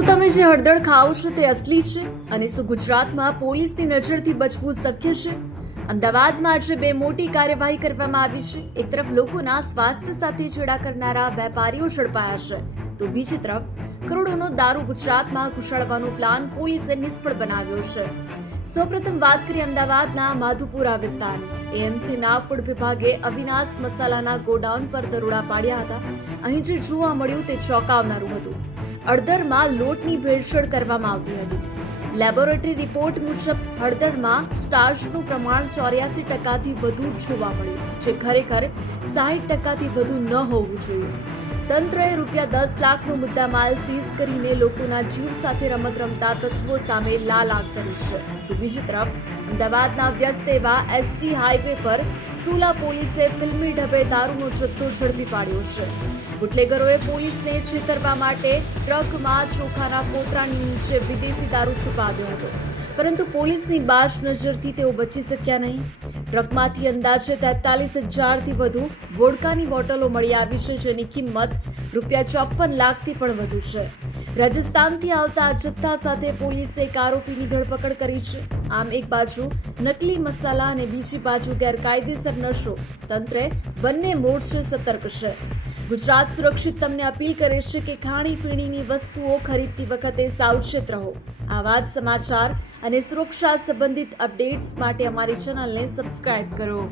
શું તમે જે હળદર ખાઓ છો તે અસલી છે અને શું ગુજરાતમાં પોલીસની નજરથી બચવું શક્ય છે? અમદાવાદમાં આજે બે મોટી કાર્યવાહી કરવામાં આવી છે. એક તરફ લોકોના સ્વાસ્થ્ય સાથે ચેડા કરનારા વેપારીઓ ઝડપાયા છે, તો બીજી તરફ કરોડોનો દારૂ ગુજરાતમાં ઘુસાડવાનો પ્લાન પોલીસે નિષ્ફળ બનાવ્યો છે. સૌપ્રથમ વાત કરીએ અમદાવાદના માધુપુરા વિસ્તારની. એએમસીના ફૂડ વિભાગે અવિનાશ મસાલાના ગોડાઉન પર દરોડા પાડ્યા હતા. અહીં જે જોવા મળ્યું તે ચોંકાવનારું હતું. હળદરમાં લોટની ભેળસેળ કરવામાં આવતી હતી. લેબોરેટરી રિપોર્ટ મુજબ હળદરમાં સ્ટાર્ચનું પ્રમાણ 84% વધુ જોવા મળ્યું, જે ખરેખર 60% વધુ ન હોવું જોઈએ. તંત્રએ ₹10 લાખનો મુદ્દામાલ સીઝ કરીને લોકોના જીવ સાથે રમત રમતા તત્વો સામે લાલ આંખ કરી છે. તો બીજી તરફ અમદાવાદના વ્યસ્ત એવા એસજી હાઈવે પર સુલા પોલીસે ફિલ્મી ઢબે દારૂનો જથ્થો ઝડપી પાડ્યો છે. બુટલેગરોએ પોલીસને છેતરવા માટે ટ્રકમાં ચોખાના પોતરાની નીચે વિદેશી દારૂ છુપાવ્યો હતો, પરંતુ પોલીસની બાજ નજરથી તેઓ બચી શક્યા નહીં. ટ્રકમાંથી અંદાજે 43,000થી વધુ વોડકાની બોટલો મળી આવી છે, જેની કિંમત ₹54 લાખથી પણ વધુ છે. રાજસ્થાનથી આવતા આ જથ્થા સાથે પોલીસે એક આરોપીની ધરપકડ કરી છે. આમ એક બાજુ નકલી મસાલા અને બીજી બાજુ ગેરકાયદેસર નશો. તંત્રે બંને મોરચે સતર્ક છે. ગુજરાત સુરક્ષિત તમને અપીલ કરે છે કે ખાણીપીણીની વસ્તુઓ ખરીદતી વખતે સાવચેત રહો. આવા જ સમાચાર અને સુરક્ષા સંબંધિત અપડેટ્સ માટે અમારી ચેનલને સબસ્ક્રાઇબ કરો.